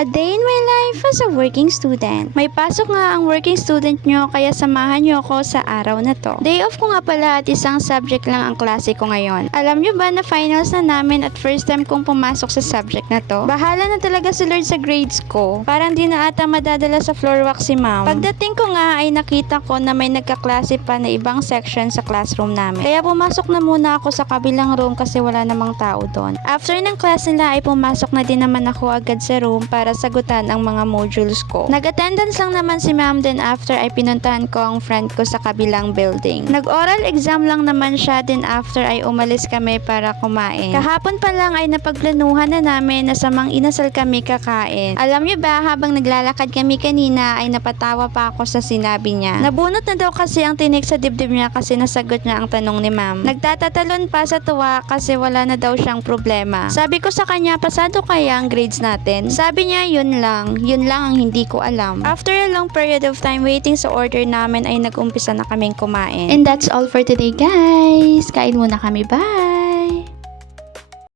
A day in my life as a working student. May pasok nga ang working student nyo kaya samahan nyo ako sa araw na to. Day off ko nga pala at isang subject lang ang klase ko ngayon. Alam nyo ba na finals na namin at first time kong pumasok sa subject na to? Bahala na talaga si Lord sa grades ko. Parang di na ata madadala sa floor walk si ma'am. Pagdating ko nga ay nakita ko na may nagkaklase pa na ibang section sa classroom namin. Kaya pumasok na muna ako sa kabilang room kasi wala namang tao doon. After ng class nila ay pumasok na din naman ako agad sa room para sagutan ang mga modules ko. Nag-attendance lang naman si ma'am, then after ay pinuntahan ko ang friend ko sa kabilang building. Nag-oral exam lang naman siya, then after ay umalis kami para kumain. Kahapon pa lang ay napagplanuhan na namin na samang inasal kami kakain. Alam niyo ba, habang naglalakad kami kanina ay napatawa pa ako sa sinabi niya. Nabunot na daw kasi ang tinik sa dibdib niya kasi nasagot niya ang tanong ni ma'am. Nagtatatalon pa sa tuwa kasi wala na daw siyang problema. Sabi ko sa kanya, pasado kaya ang grades natin? Sabi niya, yun lang ang hindi ko alam. After a long period of time waiting sa order namin ay nag-umpisa na kaming kumain. And that's all for today guys. Kain muna kami, bye!